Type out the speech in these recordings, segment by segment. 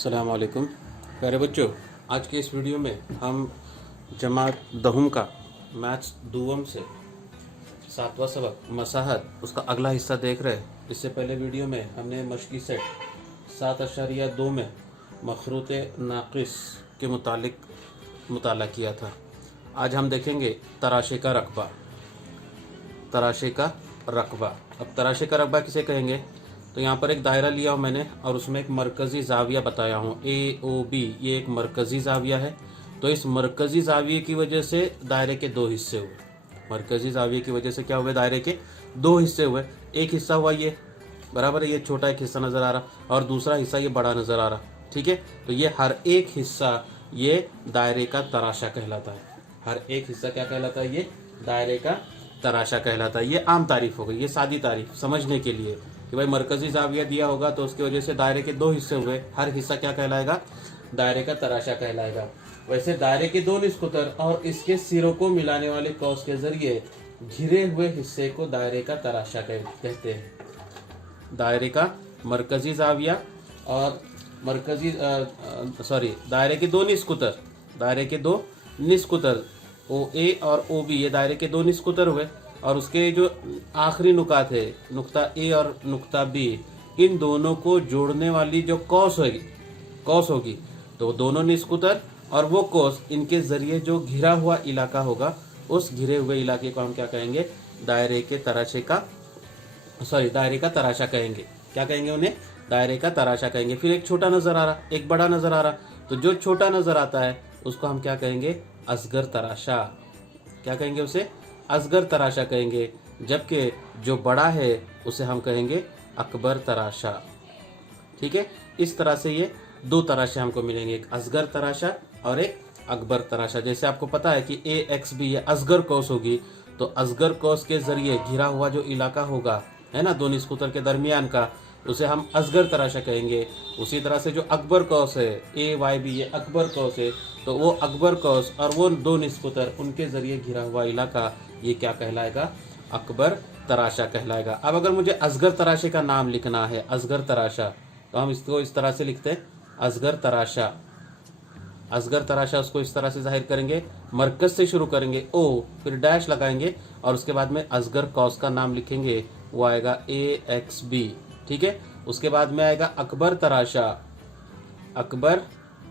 अस्सलाम वालेकुम प्यारे बच्चों। आज के इस वीडियो में हम जमात दहुम का मैथ्स दुवम से 7वां सबक मसाहत उसका अगला हिस्सा देख रहे हैं। इससे पहले वीडियो में हमने मशकी सेट 7.2 में मखरूत नाक़िस के मुतालिक मुताला किया था। आज हम देखेंगे तराशे का रकबा। तराशे का रकबा, अब तराशे का रकबा किसे कहेंगे? तो यहाँ पर एक दायरा लिया हूँ मैंने और उसमें एक मरकज़ी ज़ाविया बताया हूँ AOB, ये एक मरकज़ी ज़ाविया है। तो इस मरकज़ी ज़ाविये की वजह से दायरे के दो हिस्से हुए। मरकज़ी ज़ाविये की वजह से क्या हुए? दायरे के दो हिस्से हुए। एक हिस्सा हुआ ये, बराबर है, ये छोटा एक हिस्सा नज़र आ रहा, और दूसरा हिस्सा ये बड़ा नज़र आ रहा। ठीक है, तो ये हर एक हिस्सा ये दायरे का तराशा कहलाता है। हर एक हिस्सा क्या कहलाता है? ये दायरे का तराशा कहलाता है। ये आम तारीफ हो गई, ये सादी तारीफ समझने के लिए कि भाई मरकज़ी ज़ाविया दिया होगा तो उसकी वजह से दायरे के दो हिस्से हुए, हर हिस्सा क्या कहलाएगा? दायरे का तराशा कहलाएगा। वैसे दायरे के दो निस्कुतर और इसके सिरों को मिलाने वाले कौस के जरिए घिरे हुए हिस्से को दायरे का तराशा कहते हैं। दायरे का मरकज़ी ज़ाविया और दायरे के दो निस्कुतर, दायरे के दो निस्कुतर OA और OB, ये दायरे के दो निस्कुतर हुए, और उसके जो आखिरी नुकात है, नुक्ता A और नुक्ता B, इन दोनों को जोड़ने वाली जो कौस होगी, तो दोनों निस्कुतर और वो कौस, इनके जरिए जो घिरा हुआ इलाका होगा, उस घिरे हुए इलाके को हम क्या कहेंगे? दायरे का तराशा कहेंगे। क्या कहेंगे उन्हें? दायरे का तराशा कहेंगे। फिर एक छोटा नजर आ रहा, एक बड़ा नजर आ रहा, तो जो छोटा नजर आता है उसको हम क्या कहेंगे? असगर तराशा। क्या कहेंगे उसे? असगर तराशा कहेंगे। जबकि जो बड़ा है उसे हम कहेंगे अकबर तराशा। ठीक है, इस तरह से ये दो तराशे हमको मिलेंगे, एक असगर तराशा और एक अकबर तराशा। जैसे आपको पता है कि AXB ये असगर कौस होगी, तो असगर कौस के जरिए घिरा हुआ जो इलाका होगा, है ना, दो निस्कुतर के दरमियान का, उसे हम असगर तराशा कहेंगे। उसी तरह से जो अकबर कौस है AYB, ये अकबर कौस है, तो वो अकबर कौस और वो दो निस्कुतर, उनके जरिए घिरा हुआ इलाका, ये क्या कहलाएगा? अकबर तराशा कहलाएगा। अब अगर मुझे असगर तराशे का नाम लिखना है, असगर तराशा, तो हम इसको इस तरह से लिखते हैं, असगर तराशा। असगर तराशा उसको इस तरह से जाहिर करेंगे, मरकज से शुरू करेंगे O, फिर डैश लगाएंगे और उसके बाद में असगर कौस का नाम लिखेंगे, वो आएगा AXB। ठीक है, उसके बाद में आएगा अकबर तराशा। अकबर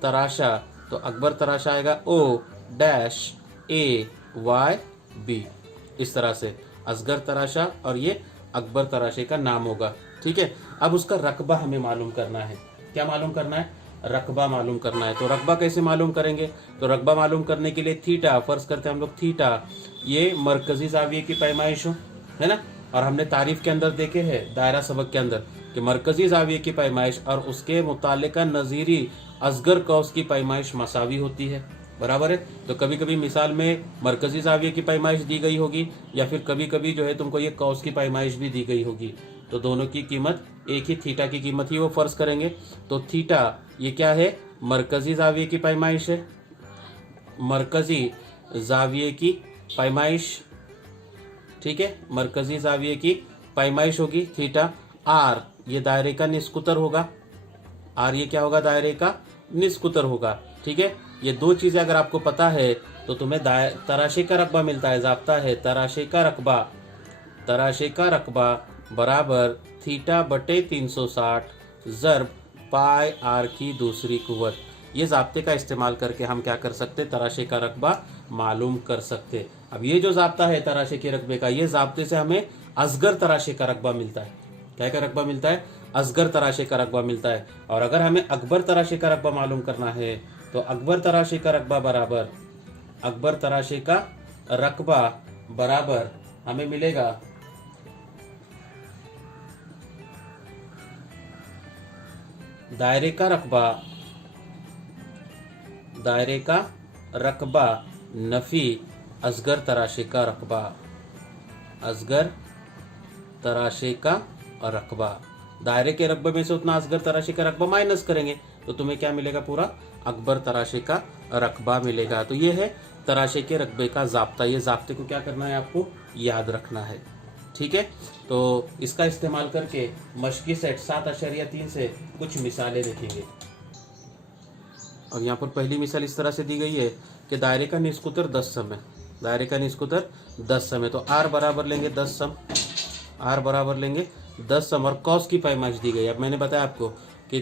तराशा, तो अकबर तराशा आएगा O-AYB। इस तरह से असगर तराशा और ये अकबर तराशे का नाम होगा। ठीक है, अब उसका रकबा हमें मालूम करना है। क्या मालूम करना है? रकबा मालूम करना है। तो रकबा कैसे मालूम करेंगे? तो रकबा मालूम करने के लिए थीटा, फर्ज करते हैं हम लोग थीटा ये मरकजी ज़ाविये की पैमाइश हो, है ना, और हमने तारीफ के अंदर देखे हैं, दायरा सबक के अंदर, कि मरकजी ज़ाविये की पैमाइश और उसके मुतालिका नज़ीरी असगर कौस की पैमाइश मसावी होती है, बराबर है। तो कभी कभी मिसाल में मरकजी ज़ाविये की पैमाइश दी गई होगी, या फिर कभी कभी जो है तुमको ये कौस की पैमाइश भी दी गई होगी, तो दोनों की कीमत एक ही, थीटा की कीमत ही वो फर्ज करेंगे। तो थीटा ये क्या है? मरकजी ज़ाविये की पैमाइश है, मरकजी ज़ाविये की पैमाइश। ठीक है, मरकजी ज़ाविये की पैमाइश होगी थीटा। R ये दायरे का निस्कुतर होगा, R ये क्या होगा? दायरे का निस्कुतर होगा। ठीक है, ये दो चीज़ें अगर आपको पता है तो तुम्हें तराशे का रकबा मिलता है। ज़ाब्ता है तराशे का रकबा, तराशे का रकबा बराबर थीटा बटे 360 ज़र्ब पाई R की दूसरी कुव्वत। ये ज़ाब्ते का इस्तेमाल करके हम क्या कर सकते? तराशे का रकबा मालूम कर सकते। अब ये जो ज़ाब्ता है तराशे के रकबे का, ये ज़ाब्ते से हमें असगर तराशे का रकबा मिलता है। क्या का रकबा मिलता है? असगर तराशे का रकबा मिलता है। और अगर हमें अकबर तराशे का रकबा मालूम करना है तो अकबर तराशे का रकबा बराबर, अकबर तराशे का रकबा बराबर हमें मिलेगा दायरे का रकबा, दायरे का रकबा नफी असगर तराशे का रकबा, असगर तराशे का रकबा। दायरे के रकबे में से उतना असगर तराशे का रकबा माइनस करेंगे तो तुम्हें क्या मिलेगा? पूरा अकबर तराशे का रकबा मिलेगा। तो ये है तराशे के रकबे का ज़ाब्ता। ये ज़ाब्ते को क्या करना है? आपको याद रखना है। ठीक है, तो इसका इस्तेमाल करके मशकी सेट 7.3 से कुछ मिसालें देखेंगे। और यहाँ पर पहली मिसाल इस तरह से दी गई है कि दायरे का निस्कुतर 10 सम है, दायरे का निस्कुतर 10 सम है, तो आर बराबर लेंगे 10 सम, आर बराबर लेंगे 10 सम, और कॉस की पैमाइश दी गई। अब मैंने बताया आपको कि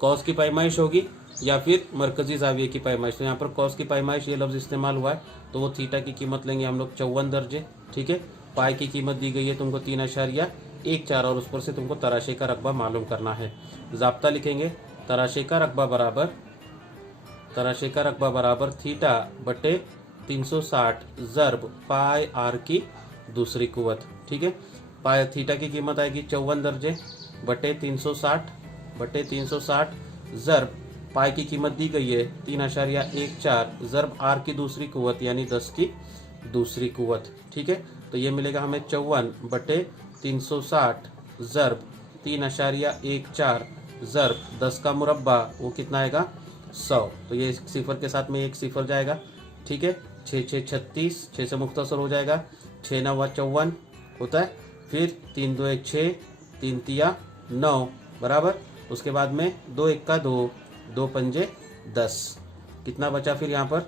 कॉस की पैमाइश होगी या फिर मरकजी जाविये की पैमाइश, तो यहाँ पर कॉस की पैमाइश ये लफ्ज़ इस्तेमाल हुआ है, तो वो थीटा की कीमत लेंगे हम लोग 54 दर्जे। ठीक है, पाई की कीमत दी गई है तुमको 3.14 और उस पर से तुमको तराशे का रकबा मालूम करना है। ज़ाब्ता लिखेंगे, तराशे का रकबा बराबर थीटा बटे 360 ज़र्ब पाई आर की दूसरी कुवत। ठीक है, पाई थीटा की कीमत आएगी 54 दर्जे बटे 360 ज़र्ब पाई की कीमत दी गई है 3.14 ज़र्ब आर की दूसरी कुवत यानी 10 की दूसरी कुवत। ठीक है, तो ये मिलेगा हमें 54 बटे 360 ज़र्ब 3.14 ज़र्ब 10 का मुरब्बा, वो कितना आएगा 100। तो ये सिफर के साथ में एक सिफर जाएगा। ठीक है, 6 6 36, 6 से मुख्तसर हो जाएगा, 6 9 54 होता है, फिर 3 2 1 6, 3 तिया 9 बराबर, उसके बाद में 2 1 का 2, 2 पंजे 10, कितना बचा फिर यहाँ पर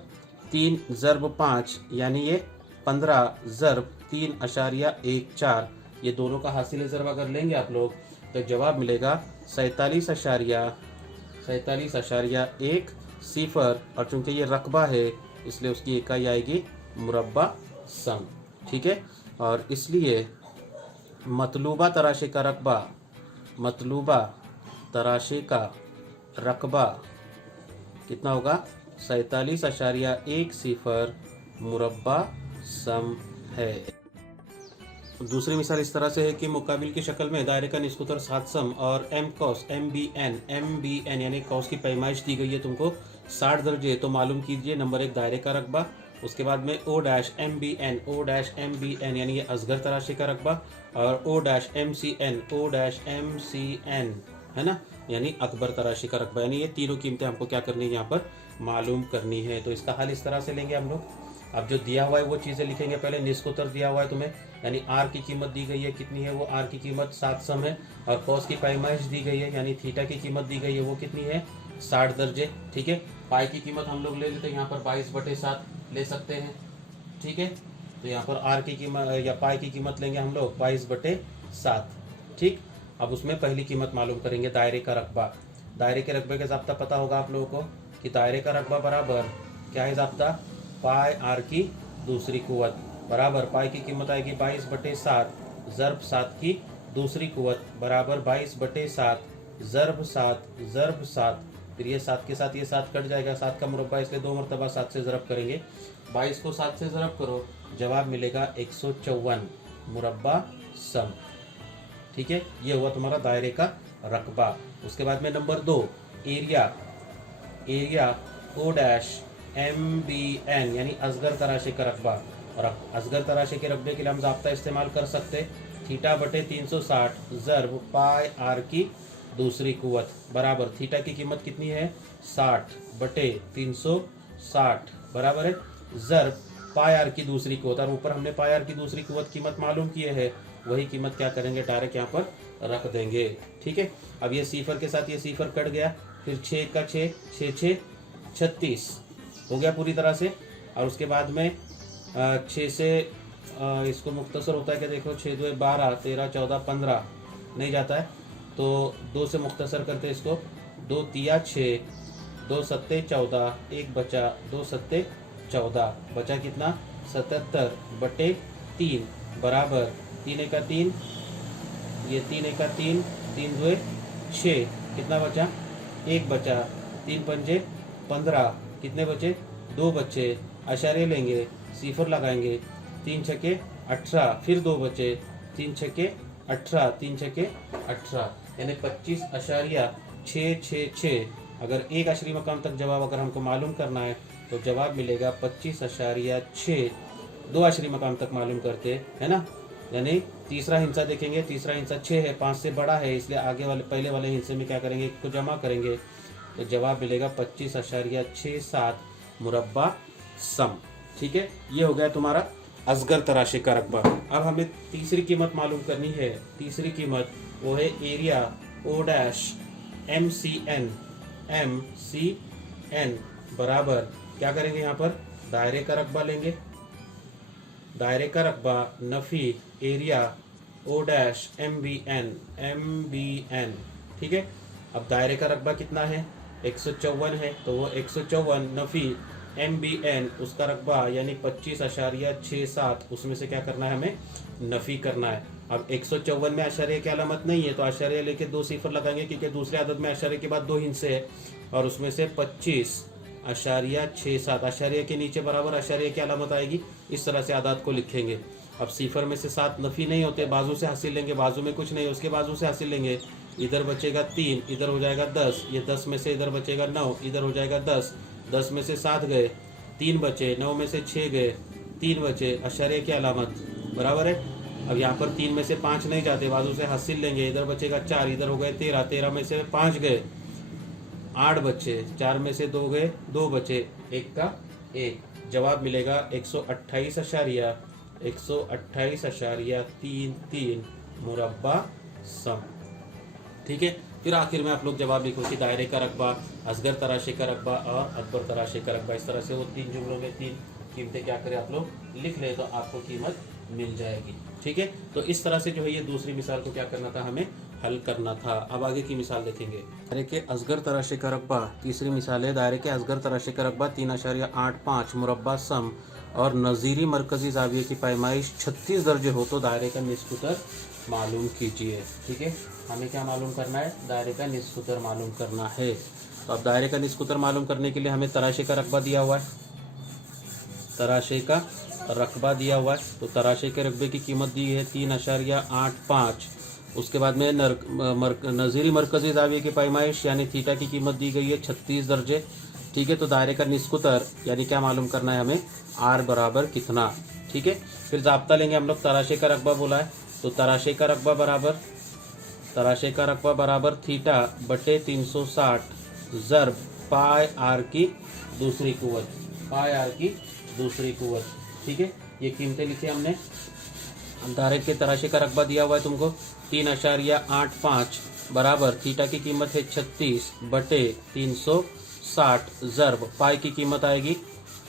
3 ज़र्ब 5 यानी ये 15 ज़र्ब 3.14, ये दोनों का हासिल ज़र्ब अगर लेंगे आप लोग तो जवाब मिलेगा 47.1 सिफर, और चूंकि ये रकबा है इसलिए उसकी इकाई आएगी मुरब्बा सम। ठीक है, और इसलिए मतलूबा तराशे का रकबा कितना होगा 47.1 सिफर मुरब्बा सम है। दूसरी मिसाल इस तरह से है कि मुकाबिल की शक्ल में दायरे का निस्कुतर 7 सम और एम कॉस एम बी एन यानी कॉस की पैमाइश दी गई है तुमको 60 दर्जे, तो मालूम कीजिए नंबर 1 दायरे का रकबा, उसके बाद में O dash M B N यानी ये असगर तराशे का रकबा, और O dash M C N है ना, यानी अकबर तराशे का रकबा, यानी ये तीनों कीमतें हमको क्या करनी है यहाँ पर मालूम करनी है। तो इसका हल इस तरह से लेंगे हम लोग। अब जो दिया हुआ है वो चीज़ें लिखेंगे, पहले निस्कुतर दिया हुआ है तुम्हें, यानी आर की कीमत दी गई है, कितनी है वो, आर की कीमत 7 सम है, और कॉस की पैमाइश दी गई है यानी थीटा की कीमत दी गई है, वो कितनी है 60 दर्जे। ठीक है, पाई की कीमत हम लोग ले लेते हैं यहाँ पर 22/7 ले सकते हैं। ठीक है, तो यहाँ पर आर की कीमत या पाई की कीमत लेंगे हम लोग 22/7। ठीक, अब उसमें पहली कीमत मालूम करेंगे दायरे का रकबा। दायरे के रकबे का ज़ाब्ता पता होगा आप लोगों को कि दायरे का रकबा बराबर क्या है ज़ाब्ता, पाई आर की दूसरी कुवत बराबर पाई की कीमत आएगी 22/7 ज़र्ब 7 की दूसरी कुवत बराबर 22/7 ज़र्ब 7, फिर ये 7 के साथ ये 7 कट जाएगा, 7 का मुरब्बा इसलिए 2 मरतबा 7 से ज़रब करेंगे, 22 को 7 से ज़रब करो, जवाब मिलेगा 154 मुरब्बा सम। ठीक है, ये हुआ तुम्हारा दायरे का रकबा। उसके बाद में नंबर 2 area O dash M B N यानी असगर तराशे का रकबा, और असगर तराशे के रकबे के लिए हम ज़ाब्ता इस्तेमाल कर सकते थीटा बटे 360 ज़र्ब पाई आर की दूसरी कुवत बराबर थीटा की कीमत कितनी है 60/360 बराबर है ज़र्ब पाई आर की दूसरी कुवत, और ऊपर हमने पाई आर की दूसरी कुवत कीमत मालूम किए है, वही कीमत क्या करेंगे डायरेक्ट यहाँ पर रख देंगे। ठीक है, अब ये सीफर के साथ ये सीफर कट गया, फिर 6 का 6 6 6 36 हो गया पूरी तरह से, और उसके बाद में 6 से इसको मुख्तसर होता है कि देखो 6 2 12 13 14 15 नहीं जाता है, तो 2 से मुख्तसर करते इसको, 2 तिया 6 2 सत्ते 14 1 बचा 2 सत्ते 14 बचा कितना 77/3 बराबर 3 1 का 3 ये 3 1 का 3 3 2 6 कितना बचा 1 बचा 3 पंजे 15 कितने बचे 2 बचे, अशारे लेंगे सिफर लगाएंगे 3 छके 18 फिर 2 बचे 3 छके 18 3 छके 18 यानी 25.666। अगर एक अशरी मकाम तक जवाब अगर हमको मालूम करना है तो जवाब मिलेगा 25.6। 2 अशरी मकाम तक मालूम करते है ना, यानी तीसरा हिस्सा देखेंगे, तीसरा हिस्सा 6 है, 5 से बड़ा है, इसलिए आगे वाले पहले वाले हिस्से में क्या करेंगे इसको जमा करेंगे, तो जवाब मिलेगा 25.67 मुरब्बा सम। ठीक है, ये हो गया तुम्हारा असगर तराशे का रकबा। अब हमें तीसरी कीमत मालूम करनी है, तीसरी कीमत वो है area O dash M C N बराबर क्या करेंगे, यहाँ पर दायरे का रकबा लेंगे, दायरे का रकबा नफी area O dash M B N, ठीक है। अब दायरे का रकबा कितना है, 154 है, तो वो 154 नफी एम उसका रकबा यानी 25.67, उसमें से क्या करना है, हमें नफी करना है। अब 154 में आशार्य की अलामत नहीं है तो आशार्य लेके 2 सिफर लगाएंगे, क्योंकि दूसरे आदत में आशार्य के बाद 2 हिस्से है और उसमें से 25.67 आशार्य के नीचे बराबर आशार्य की अलामत आएगी। इस तरह से आदात को लिखेंगे। अब सिफर में से 7 नफी नहीं होते, बाजू से हासिल लेंगे, बाजू में कुछ नहीं, उसके बाजू से हासिल लेंगे, इधर बचेगा 3, इधर हो जाएगा 10, ये 10 में से इधर बचेगा 9, इधर हो जाएगा 10, 10 में से 7 गए, 3 बचे, 9 में से 6 गए, 3 बचे, आशार्य की अलामत बराबर है। अब यहाँ पर 3 में से 5 नहीं जाते, बाजू से हासिल लेंगे, इधर बचेगा 4, इधर हो गए 13, 13 में से 5 गए, 8 बचे, 4 में से 2 गए, 2 बचे, 1 का 1, जवाब मिलेगा 128.33 मुरब्बा सम, ठीक है। फिर आखिर में आप लोग जवाब लिखो कि दायरे का रकबा, असगर तराशे का रकबा और अकबर तराशे का रकबा। इस तरह से वो 3 जुमलों में 3 कीमतें क्या करें आप लोग लिख ले तो आपको कीमत मिल जाएगी, ठीक है। तो इस तरह से जो है ये दूसरी मिसाल को क्या करना था, हमें हल करना था। अब आगे की मिसाल देखेंगे। दायरे के असगर तराशे का रकबा, तीसरी मिसाल है दायरे के असगर तराशे का रकबा 3.85 मुरब्बा सम और नज़ीरी मरकजी जाविये की पैमाइश 36 दर्जे हो तो दायरे का निस्फ उत्तर मालूम कीजिए, ठीक है। हमें क्या मालूम करना है, दायरे का निस्फ उत्तर मालूम करना है। तो अब दायरे का निस्फ उत्तर मालूम करने के लिए हमें तराशे का रकबा दिया हुआ है, तराशे का रकबा दिया हुआ है, तो तराशे के रकबे की कीमत दी है 3.85। उसके बाद में नज़ीरी मरकजी जाविये की पैमाइश यानी थीटा की कीमत दी गई है 36 दर्जे, ठीक है। तो दायरे का निस्फ उत्तर यानी क्या मालूम करना है हमें, आर बराबर कितना, ठीक है। फिर जाब्ता लेंगे हम लोग, तराशे का रकबा बोला है तो तराशे का रकबा बराबर थीटा बटे 360 ज़र्ब पाई आर की दूसरी कुव्वत, ठीक है। ये कीमतें लिखी हमने। दायरे के तराशे का रकबा दिया हुआ है तुमको 3.85 बराबर थीटा की कीमत है 36 बटे 360 ज़र्ब पाई की कीमत आएगी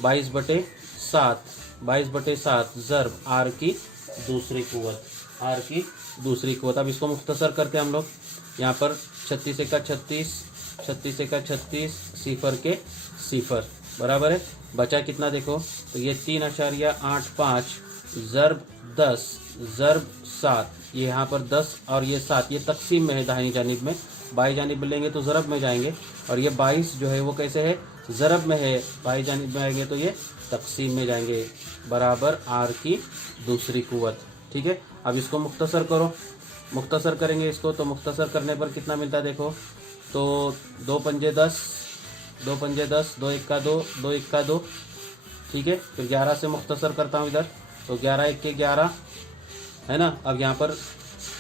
22/7 ज़र्ब आर की दूसरी कुव्वत, अब इसको मुख्तसर करते हैं हम लोग। यहाँ पर 36 एका 36 सिफर के सिफर बराबर है, बचा कितना देखो, तो ये 3.85 ज़र्ब 10 ज़र्ब 7, ये यहाँ पर 10 और ये 7, ये तकसीम में है दाहिनी जानिब में, बाई जानिब में लेंगे तो ज़रब में जाएंगे, और ये 22 जो है वो कैसे है, ज़रब में है, बाई जानिब में आएंगे तो ये तकसीम में जाएंगे, बराबर आर की दूसरी कुव्वत, ठीक है। अब इसको मुख्तसर करो, मुख्तसर करेंगे इसको, तो मुख्तसर करने पर कितना मिलता है देखो, तो 2 पंजे 10, 2 इक्का 2, 2 इक्का 2, ठीक है। फिर 11 से मुख्तसर करता हूँ इधर, तो 11 1 के 11 है ना। अब यहाँ पर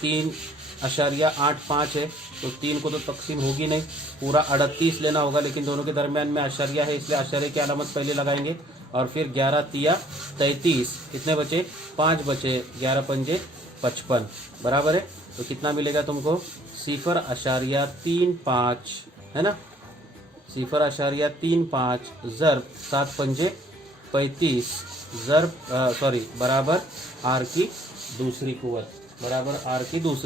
3.85 है, तो 3 को तो तकसीम होगी नहीं, पूरा 38 लेना होगा, लेकिन दोनों के दरमियान में आशारिया है इसलिए आशारे की अलामत पहले लगाएंगे, और फिर 11 तिया 33, कितने बचे, 5 बचे, 11 पंजे 55 बराबर है। तो कितना मिलेगा तुमको, 0.35 है ना, 0.35 ज़र्ब 7 पंजे 35 ज़र्ब बराबर आर की दूसरी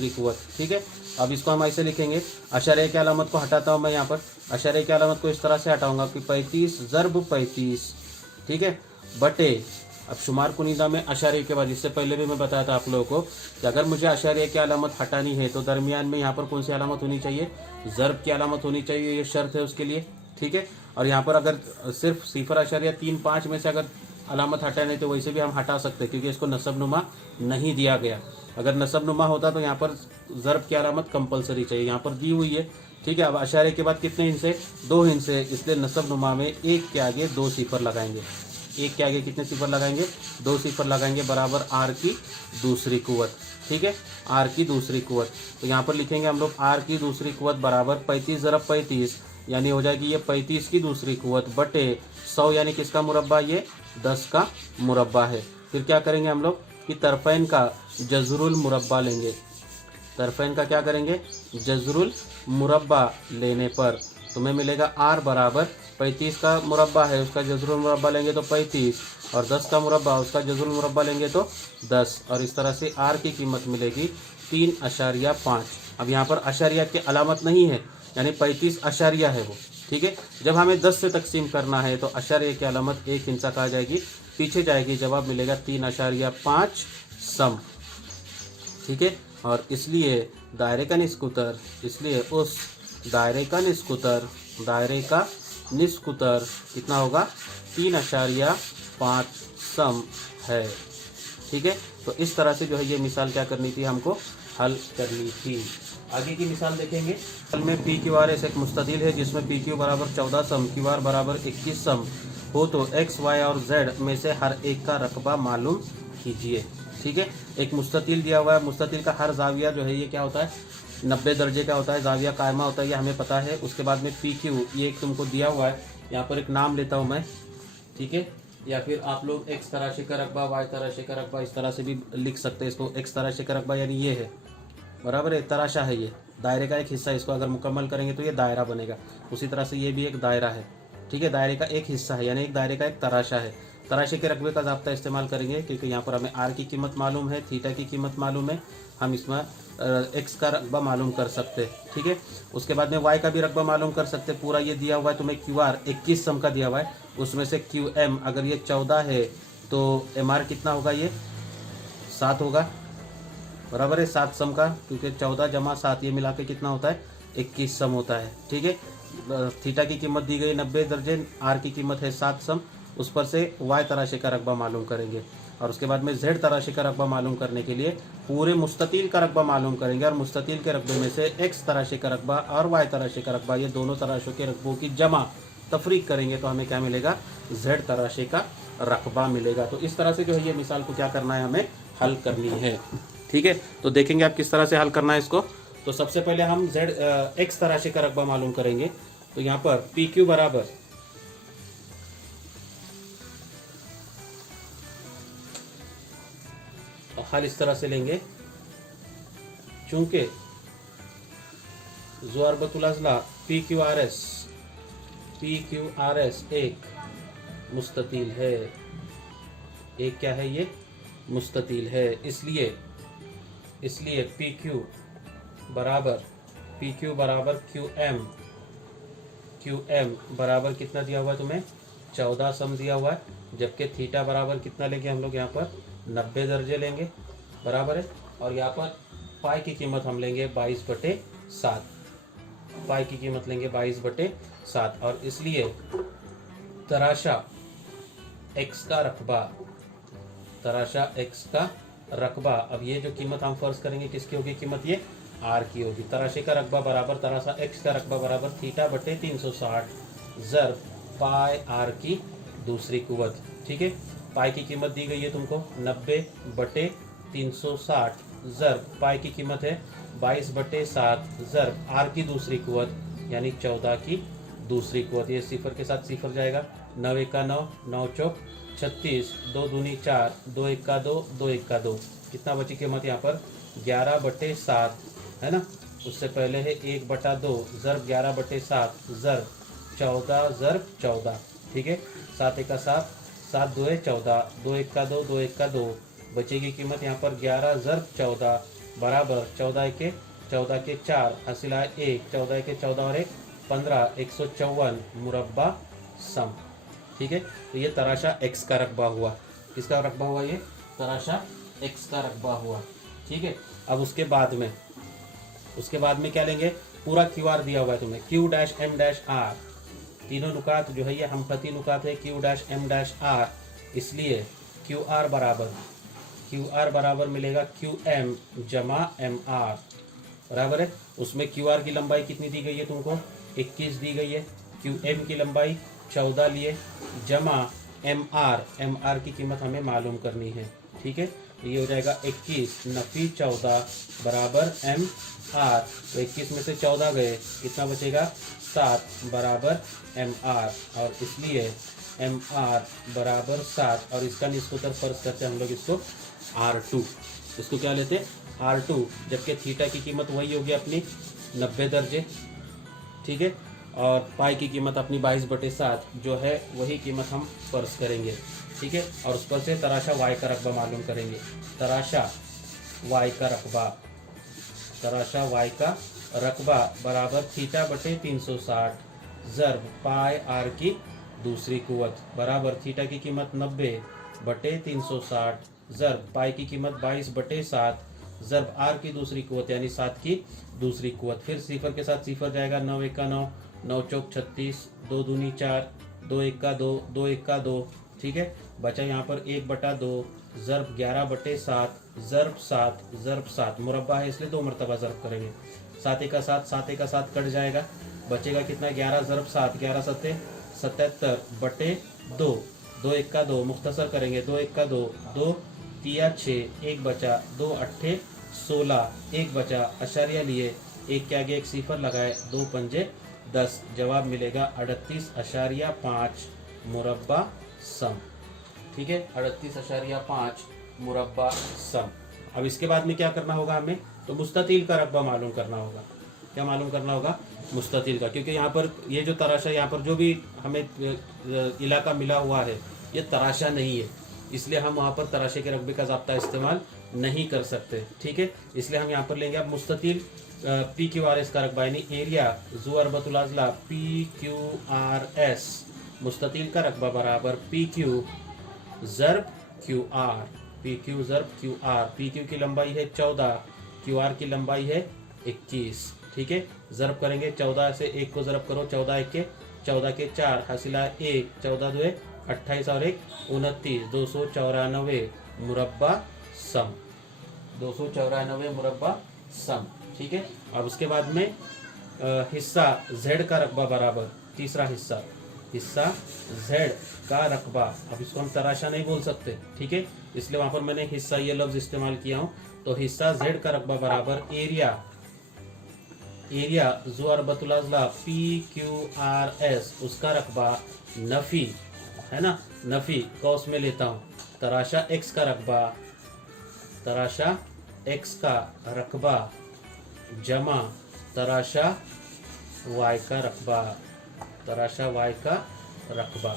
कुव्वत, ठीक है। अब इसको हम ऐसे लिखेंगे, अशारे की अलामत को हटाता हूँ मैं, यहाँ पर अशारे की अलामत को इस तरह से हटाऊंगा कि 35 ज़र्ब 35, ठीक है, बटे, अब शुमार कुनीदा में अशारे के बाद, इससे पहले भी मैं बताया था आप लोगों को कि अगर मुझे अशारे की अलामत हटानी है तो दरमियान में यहाँ पर कौन सी अलामत होनी चाहिए, ज़र्ब की अलामत होनी चाहिए, ये शर्त है उसके लिए, ठीक है। और यहाँ पर अगर सिर्फ 0.35 में से अगर अलामत हटाने तो वैसे भी हम हटा सकते हैं, क्योंकि इसको नसब नुमा नहीं दिया गया। अगर नसब नुमा होता तो यहाँ पर ज़र्ब की अलामत कंपलसरी चाहिए, यहाँ पर दी हुई है, ठीक है। अब अशारे के बाद कितने हिस्से, 2 हिस्से, इसलिए नसब नुमा में 1 के आगे 2 सिफर लगाएंगे, 1 के आगे कितने सिफर लगाएंगे, 2 सिफर लगाएंगे, बराबर आर की दूसरी कुव्वत, ठीक है, आर की दूसरी कुव्वत। तो यहाँ पर लिखेंगे हम लोग आर की दूसरी कुव्वत बराबर 35 ज़रब 35 यानी हो जाएगी ये 35 की दूसरी कुव्वत बटे 100 यानी किसका मुरब्बा, ये 10 का मुरब्बा है। फिर क्या करेंगे हम लोग कि तरफ़ैन का जज़रुल मुरब्बा लेंगे, तरफ़ैन का क्या करेंगे, जज़रुल मुरब्बा लेने पर तुम्हें मिलेगा आर बराबर 35 का मुरब्बा है, उसका जज़रुल मुरब्बा लेंगे तो 35, और 10 का मुरब्बा उसका जज़रुल मुरब्बा लेंगे तो 10, और इस तरह से आर की कीमत मिलेगी 3.5। अब यहाँ पर अशारिया की अलामत नहीं है, यानी 35 अशारिया है वो, ठीक है। जब हमें 10 से तकसीम करना है तो अशारिया की अलामत एक हिंसा कहा जाएगी, पीछे जाएगी, जवाब मिलेगा 3.5 सम, ठीक है। और इसलिए दायरे का निस्कुतर, इसलिए उस दायरे का निस्कुतर कितना होगा, 3.5 सम है, ठीक है। तो इस तरह से जो है ये मिसाल क्या करनी थी, हमको हल करनी थी। आगे की मिसाल देखेंगे। मिसाल में पी क्यू आर एस एक मुस्ततिल है जिसमें पी क्यू बराबर 14 सम, क्यू आर बराबर 21 सम हो तो एक्स वाई और जेड में से हर एक का रकबा मालूम कीजिए, ठीक है। एक मुस्ततिल दिया हुआ है, मुस्ततिल का हर जाविया जो है ये क्या होता है, 90 दर्जे का होता है, जाविया कायमा होता है, ये हमें पता है। उसके बाद में पी क्यू ये एक तुमको दिया हुआ है, यहाँ पर एक नाम लेता हूँ मैं, ठीक है, या फिर आप लोग एक्स तराशे का रकबा, वाई तराशे का रकबा इस तरह से भी लिख सकते हैं इसको। एक्स तराशे का रकबा यानी ये है, बराबर है, तराशा है, ये दायरे का एक हिस्सा है, इसको अगर मुकम्मल करेंगे तो ये दायरा बनेगा। उसी तरह से ये भी एक दायरा है, ठीक है, दायरे का एक हिस्सा है, यानी एक दायरे का एक तराशा है। तराशे के रकबे का ज़ाब्ता इस्तेमाल करेंगे क्योंकि यहाँ पर हमें आर की कीमत मालूम है, थीटा की कीमत मालूम है, हम इसमें एक्स का रकबा मालूम कर सकते हैं, ठीक है। उसके बाद में वाई का भी रकबा मालूम कर सकते हैं। पूरा ये दिया हुआ है तुम्हें, क्यू आर 21 सम का दिया हुआ है, उसमें से क्यू एम अगर ये 14 है तो एम आर कितना होगा, ये 7 होगा, बराबर है 7 सम का, क्योंकि 14 जमा 7 ये मिला के कितना होता है, 21 सम होता है, ठीक है। थीटा की कीमत दी गई 90 दर्जे, आर की कीमत है 7 सम, उस पर से वाई तराशे का रकबा मालूम करेंगे, और उसके बाद में जेड तराशे का रकबा मालूम करने के लिए पूरे मुस्ततिल का रकबा मालूम करेंगे, और मुस्ततिल के रकबे में से एक्स तराशे का रकबा और वाई तराशे का रकबा, ये दोनों तराशों के रकबों की जमा तफरीक करेंगे तो हमें क्या मिलेगा, जेड तराशे का रकबा मिलेगा। तो इस तरह से जो है ये मिसाल को क्या करना है, हमें हल करनी है, ठीक है। तो देखेंगे आप किस तरह से हल करना है इसको। तो सबसे पहले हम जेड एक्स तराशे का रकबा मालूम करेंगे। तो यहाँ पर पी क्यू बराबर हल इस तरह से लेंगे, चूंकि ज़ुअरबतुल अज़ला पी क्यू आर एस एक मुस्ततिल है, एक क्या है, ये मुस्ततिल है, इसलिए पी क्यू बराबर क्यू एम बराबर कितना दिया हुआ है तुम्हें, 14 सम दिया हुआ है, जबकि थीटा बराबर कितना लेंगे हम लोग यहाँ पर 90 दर्जे लेंगे, बराबर है। और यहाँ पर पाई की कीमत हम लेंगे 22/7, पाई की कीमत लेंगे 22/7, और इसलिए तराशा एक्स का रकबा, अब ये जो कीमत हम फर्ज करेंगे किसकी होगी, कीमत ये आर की होगी। तराशे का रकबा बराबर तराशा एक्स का रकबा बराबर θ/360 ज़र्ब पाई आर की दूसरी कुवत, ठीक है। पाई की कीमत दी गई है तुमको 90/360 ज़र्ब पाई की कीमत है 22/7 ज़र्ब आर की दूसरी कुवत यानी 14 की दूसरी कुवत, ये सिफर के साथ सिफर जाएगा, 9 1 9 9 चौक 36, 2 दूनी 4, 2 1 2, 2 1 2, कितना बची कीमत यहाँ पर 11/7 है ना। उससे पहले है 1/2 ज़र्ब 11/7 ज़र्ब 14 ज़र्ब 14, ठीक है, 7 1 7, 7 2 14, 2 1 2, 2 1 2, बचेगी कीमत यहाँ पर 11 ज़र्ब 14 बराबर 14 के 4 हासिल है 1, 14 के 14 और 1 15, 154 मुरब्बा सम, ठीक है। तो ये तराशा एक्स का रकबा हुआ, किसका रकबा हुआ, ये तराशा एक्स का रकबा हुआ, ठीक है। अब उसके बाद में क्या लेंगे, पूरा क्यू आर दिया हुआ है तुम्हें, Q dash M dash R, तीनों नुकात जो है ये हमखती नुकात है, Q dash M dash R, इसलिए क्यू आर बराबर मिलेगा क्यू एम जमा एम आर, बराबर है। उसमें क्यू आर की लंबाई कितनी दी गई है तुमको, 21 दी गई है, क्यू एम की लंबाई 14 लिए, जमा एम आर की कीमत हमें मालूम करनी है, ठीक है। तो ये हो जाएगा 21 नफी 14 बराबर एम आर, तो 21 में से 14 गए, कितना बचेगा 7 बराबर एम आर, और इसलिए एम आर बराबर 7, और इसका निस्बतर फर्ज करते हम लोग इसको R2, इसको क्या लेते हैं R2, जबकि थीटा की कीमत वही होगी अपनी 90 दर्जे, ठीक है। और पाई की कीमत अपनी 22/7 जो है वही कीमत हम फर्ज करेंगे, ठीक है। और उस पर से तराशा वाई का रकबा मालूम करेंगे। तराशा वाई का रकबा, तराशा वाई का रकबा बराबर थीटा/360 ज़र्ब पाई आर की दूसरी कुवत बराबर थीटा की कीमत 90/360 ज़र्ब पाई की कीमत 22/7 ज़र्ब आर की दूसरी कुवत यानी 7 की दूसरी कुवत। फिर सिफर के साथ सिफर जाएगा, 9 1 9, 9 चौक 36, 2 दूनी 4, 2 1 2, 2 1 2, ठीक है। बचा यहाँ पर 1/2 ज़र्ब 11/7 ज़र्ब 7 ज़र्ब 7, मुरब्बा है इसलिए 2 मरतबा ज़र्ब करेंगे। 7 1 7, 7 1 7 कट जाएगा, बचेगा कितना 11 ज़र्ब 7, 11 7 77/2, 2 1 2 मुख्तसर करेंगे, 2 1 2, 2 3 6, 1 बचा, 2 8 16, 1 बचा, अशारिया लिए, 1 के आगे 1 सिफर लगाए, 2 पंजे 10, जवाब मिलेगा 38.5 मुरब्बा सम, ठीक है। 38.5 मुरब्बा सम। अब इसके बाद में क्या करना होगा हमें, तो मुस्ततील का रकबा मालूम करना होगा। क्या मालूम करना होगा, मुस्ततील का, क्योंकि यहाँ पर ये जो तराशा यहाँ पर जो भी हमें इलाका मिला हुआ है ये तराशा नहीं है, इसलिए हम वहाँ पर तराशे के रकबे का ज़ाब्ता इस्तेमाल नहीं कर सकते, ठीक है। इसलिए हम यहाँ पर लेंगे अब मुस्ततील पी क्यू आर एस का रकबा यानी एरिया जू अरबतुल अज़ला पी क्यू आर एस, मुस्ततील का रकबा बराबर पी क्यू ज़र्ब क्यू आर, पी क्यू ज़र्ब क्यू आर। पी क्यू की लंबाई है 14, क्यू आर की लंबाई है 21, ठीक है। ज़र्ब करेंगे, 14 से 1 को ज़र्ब करो, 14 1 के 14 के 4 हासिला 1, 14 2 28 और 1 29, 294 मुरब्बा सम, 294 मुरब्बा सम, ठीक है। अब उसके बाद में हिस्सा जेड का रकबा बराबर, तीसरा हिस्सा, हिस्सा जेड का रकबा, अब इसको हम तराशा नहीं बोल सकते, ठीक है, इसलिए वहां पर मैंने हिस्सा ये लफ्ज इस्तेमाल किया हूं। तो हिस्सा जेड का रकबा बराबर एरिया, एरिया जू अरबतुल अज़ला पी क्यू आर एस, उसका रकबा नफी है ना, नफी कौस में लेता हूँ, तराशा एक्स का रकबा, तराशा एक्स का रकबा जमा तराशा वाई का रकबा, तराशा वाई का रकबा,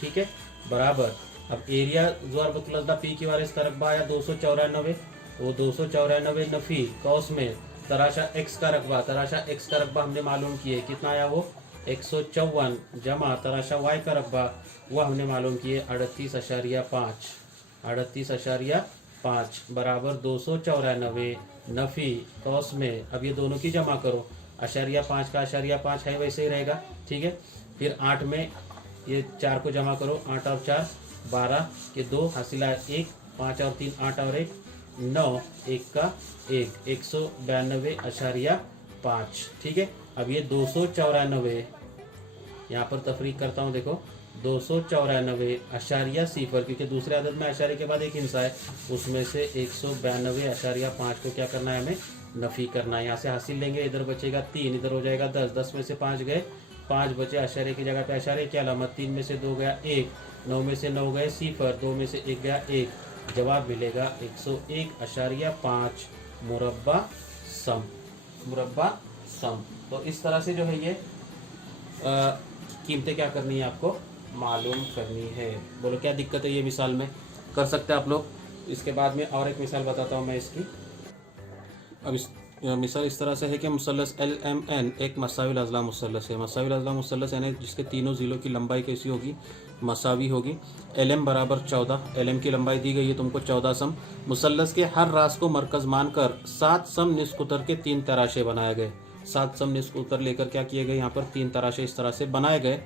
ठीक है, बराबर। अब एरिया जो अरबतुल अज़ला पी क्यू आर एस का रकबा आया 294, वो 294 नफी कौस में तराशा एक्स का रकबा, तराशा एक्स का रकबा हमने मालूम किए, कितना आया वो 154 जमा तराशा वाई का रकबा वो हमने मालूम किए 38.5, 38.5 बराबर 294 नफ़ी कौस में। अब ये दोनों की जमा करो, 0.5 का 0.5 है वैसे ही रहेगा, ठीक है। फिर 8 में ये 4 को जमा करो, 8 और 4 12 के 2 हासिला 1, 5 और 3 8 और 1 9, 1 का 1, 192.5, ठीक है। अब ये 294 यहाँ पर तफरीक करता हूँ, देखो 294.0 क्योंकि दूसरे अदद में अशारे के बाद एक हिस्सा है, उसमें से 192.5 को क्या करना है, हमें नफ़ी करना है। यहाँ से हासिल लेंगे, इधर बचेगा 3, इधर हो जाएगा 10, 10 में से 5 गए, 5 बचे, अशारे की जगह पे अशारे की अलामत, 3 में से 2 गया 1, 9 में से 9 गए 0, 2 में से 1 गया 1, जवाब मिलेगा 101.5 मुरब्बा सम, मुरब्बा सम। तो इस तरह से जो है ये कीमतें क्या करनी है, आपको मालूम करनी है। बोलो क्या दिक्कत है, ये मिसाल में कर सकते हैं आप लोग। इसके बाद में और एक मिसाल बताता हूँ मैं इसकी। अब इस मिसाल इस तरह से है कि मुसल्लस LMN एक मसाविल अज़ला मुसल्लस है। मसाविल अज़ला मुसल्लस यानी जिसके तीनों ज़िलों की लंबाई कैसी होगी, मसावी होगी। LM बराबर 14, LM की लंबाई दी गई है तुमको 14 सम। मुसल्लस के हर रास को मरकज़ मानकर 7 सम निस्फ़ कुतर के 3 तराशे बनाए गए। 7 सम निस्फ़ कुतर लेकर क्या किए गए, यहाँ पर 3 तराशे इस तरह से बनाए गए।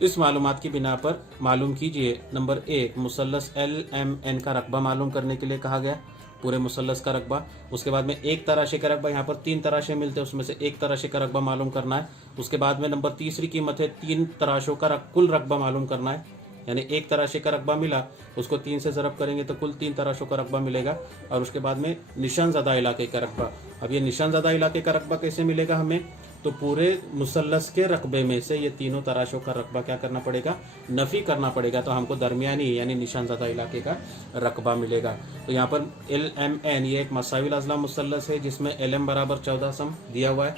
इस मालूमात की बिना पर मालूम कीजिए, नंबर 1 मुसल्लस LMN का रकबा मालूम करने के लिए कहा गया, पूरे मुसल्लस का रकबा। उसके बाद में एक तराशे का रकबा, यहाँ पर 3 तराशे मिलते हैं, उसमें से एक तराशे का रकबा मालूम करना है। उसके बाद में नंबर तीसरी कीमत है 3 तराशों का कुल रकबा मालूम करना है, यानी एक तराशे का रकबा मिला, उसको 3 से ज़रब करेंगे तो कुल 3 तराशों का रकबा मिलेगा। और उसके बाद में निशान ज़दा इलाके का रकबा। अब ये निशान ज़दा इलाके का रकबा कैसे मिलेगा हमें, तो पूरे मुसल्लस के रकबे में से ये तीनों तराशों का रकबा क्या करना पड़ेगा, नफ़ी करना पड़ेगा, तो हमको दरमियानी यानी निशान ज़दा इलाके का रकबा मिलेगा। तो यहाँ पर LMN ये एक मसाविल अज़ला मुसल्लस है जिसमें LM बराबर 14 सम दिया हुआ है,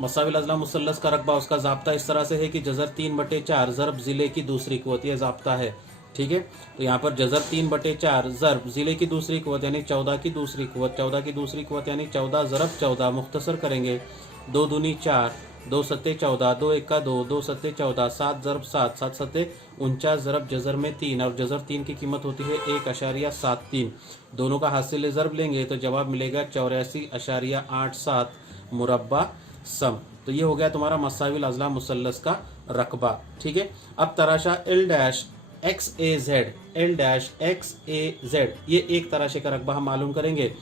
मसाविल अजला मुसल्लस का रकबा, उसका ज़ाब्ता इस तरह से है कि जज़र 3/4 ज़रब ज़िले की दूसरी क़ुव्वत, ये ज़ाब्ता है। ठीक है, तो यहाँ पर जज़र 3/4 ज़रब ज़िले की दूसरी क़ुव्वत यानी 14 की दूसरी क़ुव्वत, 14 की दूसरी क़ुव्वत यानी 14 ज़रब 14, मुख्तसर करेंगे 2 दूनी 4, 2 सत्ते 14, 2 एक्का 2, 2 सत्ते 14, 7 ज़रब 7, 7 सत्ते 49 ज़रब जज़र में 3, और जज़र 3 की कीमत होती है 1.73। दोनों का हासिल ज़रब लेंगे तो जवाब मिलेगा 84.87 मुरब्बा सम। तो ये हो गया तुम्हारा मसाविल अज़ला मुसल्लस का रकबा। ठीक है, अब तराशा L dash X A Z, L dash X A Z, ये एक तराशे का रकबा हम मालूम करेंगे,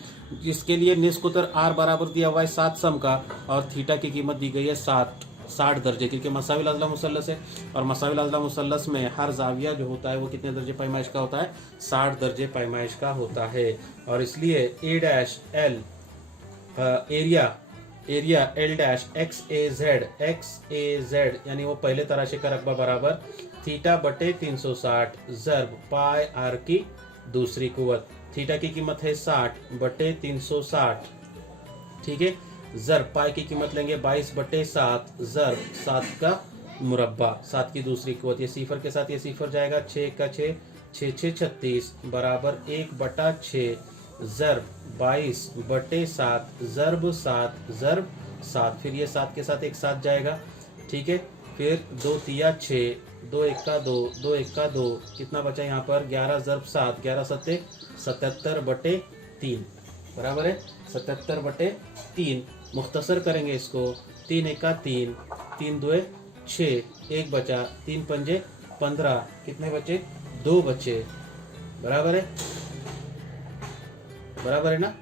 जिसके लिए निस्कुतर R बराबर दिया हुआ है 7 सम का, और थीटा की कीमत दी गई है 60 दर्जे, क्योंकि मसाविल अज़ला मुसल्लस है, और मसाविल अज़ला मुसल्लस में हर जाविया जो होता है वो कितने दर्जे पैमाइश का होता है, 60 दर्जे पैमाइश का होता है। और इसलिए A dash L area L dash X A Z यानी वो पहले तराशे का रकबा बराबर थीटा बटे 360 ज़रब पाई आर की दूसरी कुव्वत। थीटा की कीमत है 60 बटे 360, ठीक है, ज़रब पाई की कीमत लेंगे 22/7 ज़रब 7 का मुरब्बा, 7 की दूसरी कुव्वत, ये सिफर के साथ ये सिफर जाएगा, 6 का 6, 6 6 36 बराबर 1/6 ज़रब 22/7 ज़रब 7, फिर ये 7 के साथ एक साथ जाएगा। ठीक है, फिर 2 तिया 6, 2 एक्का 2, 2 एक्का 2, कितना बचा यहाँ पर 11 ज़रब 7, 11 सत्ते 77/3 बराबर है 77/3। मुख्तसर करेंगे इसको, 3 एक्का 3, 3 दुए 6, 1 बचा, 3 पंजे 15, कितने बचे 2 बचे, बराबर है ना,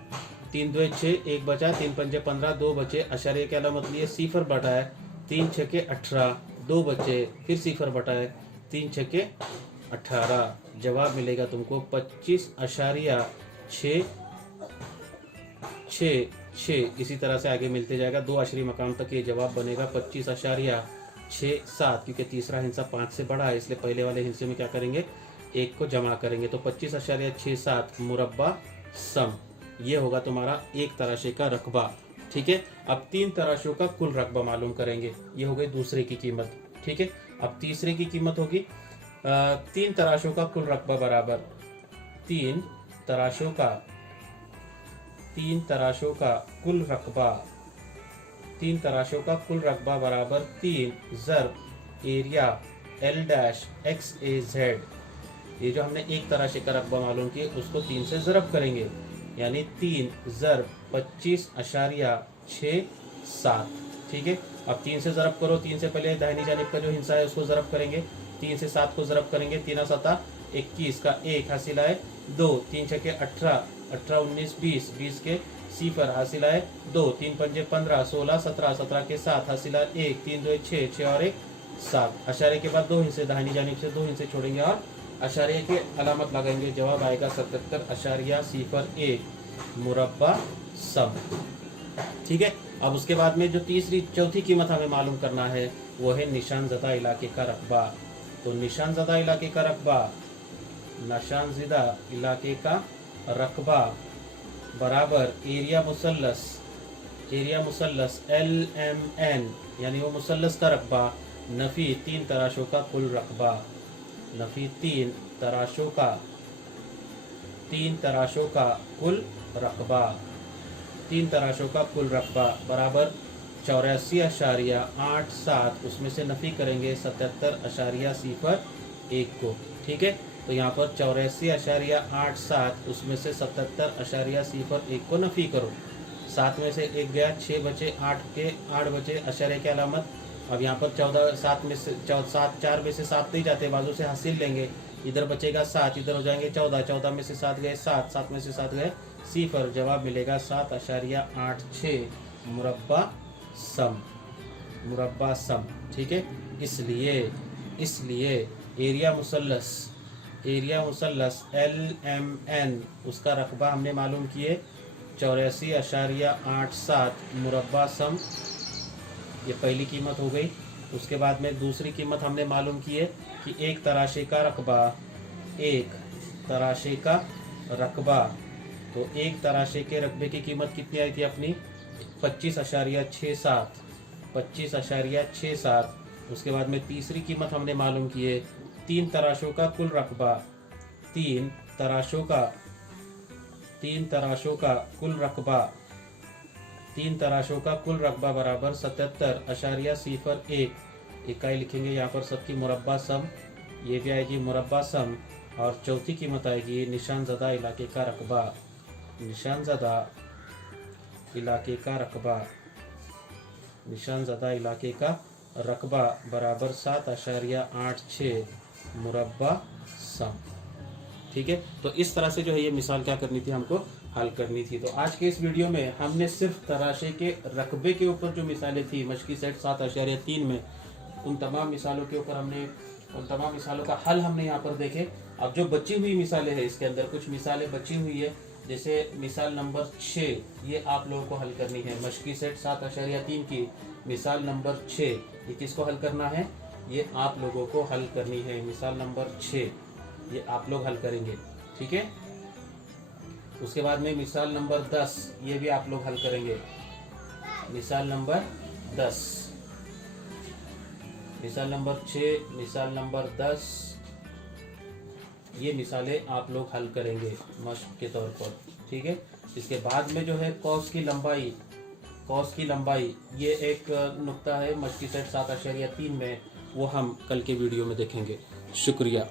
3 दुए 6, 1 बचा, 3 पंजे 15, 2 बचे, अशरिया की अलामत लिए सिफर बटाए, 3 छके 18, 2 बचे, फिर सिफर बटाए, 3 छके 18, जवाब मिलेगा तुमको 25.66। इसी तरह से आगे मिलते जाएगा, 2 आखिरी मकाम तक ये जवाब बनेगा 25.67, क्योंकि तीसरा हिस्सा 5 से बड़ा है, इसलिए पहले वाले हिस्से में क्या करेंगे, 1 को जमा करेंगे, तो 25.67 मुरब्बा सम, ये होगा तुम्हारा एक तराशे का रकबा। ठीक है, अब 3 तराशों का कुल रकबा मालूम करेंगे, ये हो गई दूसरे की कीमत। ठीक है, अब तीसरे की कीमत होगी 3 तराशों का कुल रकबा बराबर 3 तराशों का कुल रकबा, 3 तराशों का कुल रकबा बराबर 3 ज़रब area L dash X A Z. ये जो हमने एक तराशे का रकबा मालूम किया उसको 3 से ज़रब करेंगे, यानी 3 ज़रब 25.67। ठीक है, अब 3 से ज़रब करो, 3 से पहले दाहिनी जानिब का जो हिस्सा है उसको ज़रब करेंगे, 3 से 7 को ज़रब करेंगे, 3 7 21 का 1 हासिल आए 2, 3 छके 18, 18 19 20, 20 के सिफर हासिल आए 2, 3 पंजे 15, 16 17, 17 के 7 हासिल आए 1, 3 2 6, 6 और 1 7। अशारे के बाद 2 हिस्से दाहिनी जानिब से 2 हिस्से छोड़ेंगे और अशारे के अलामत लगाएंगे, जवाब आएगा 77.01 मुरब्बा सम। ठीक है, अब उसके बाद में जो चौथी कीमत हमें मालूम करना है वो है निशान ज़दा इलाके का रकबा। तो निशान ज़दा इलाके का रकबा बराबर एरिया मुसल्लस LMN, यानी वो मुसल्लस का रकबा नफ़ी 3 तराशों का कुल रकबा, नफ़ी 3 तराशों का कुल रकबा बराबर 84.87, उसमें से नफ़ी करेंगे 77.01 को। ठीक है, तो यहाँ पर 84.87, उसमें से 77.01 को नफ़ी करो, 7 में से 1 गया, 6 बचे, 8 बचे, अशारे की अलामत। अब यहाँ पर 4 में से 7 नहीं जाते, बाजू से हासिल लेंगे, इधर बचेगा 7, इधर हो जाएंगे 14 में से 7 गए 7 में से 7 गए सिफर, जवाब मिलेगा 7.86 मुरब्बा सम। ठीक है, इसलिए एरिया मुसल्लस LMN, उसका रकबा हमने मालूम किए 84.87 मुरब्बा सम, ये पहली कीमत हो गई। उसके बाद में दूसरी कीमत हमने मालूम की है कि एक तराशे का रकबा, तो एक तराशे के रकबे की कीमत कितनी आई थी अपनी 25.67, 25.67। उसके बाद में तीसरी कीमत हमने मालूम की है 3 तराशों का कुल रकबा, 3 तराशों का कुल रकबा बराबर 77.01। इकाई लिखेंगे यहाँ पर सबकी मुरब्बा सम, ये भी आएगी मुरब्बा सम। और चौथी कीमत आएगी निशानज़दा इलाके का रकबा, निशानज़दा इलाके का रकबा बराबर 7.86 मुरब्बा सम। ठीक है, तो इस तरह से जो है ये मिसाल क्या करनी थी, हमको हल करनी थी। तो आज के इस वीडियो में हमने सिर्फ तराशे के रकबे के ऊपर जो मिसालें थी मशकी सेट 7.3 में, उन तमाम मिसालों के ऊपर उन तमाम मिसालों का हल हमने यहाँ पर देखे। अब जो बची हुई मिसालें हैं, इसके अंदर कुछ मिसालें बची हुई है, जैसे मिसाल नंबर 6, ये आप लोगों को हल करनी है। मशकी सेट 7.3 की मिसाल नंबर 6, ये किसको हल करना है, ये आप लोगों को हल करनी है। मिसाल नंबर 6 ये आप लोग हल करेंगे। ठीक है, उसके बाद में मिसाल नंबर 10, ये भी आप लोग हल करेंगे। मिसाल नंबर 10, मिसाल नंबर 6, मिसाल नंबर 10, ये मिसालें आप लोग हल करेंगे मश्क के तौर पर। ठीक है, इसके बाद में जो है कौस की लंबाई, ये एक नुक्ता है मशकी सेट 7.3 में, वो हम कल के वीडियो में देखेंगे। शुक्रिया।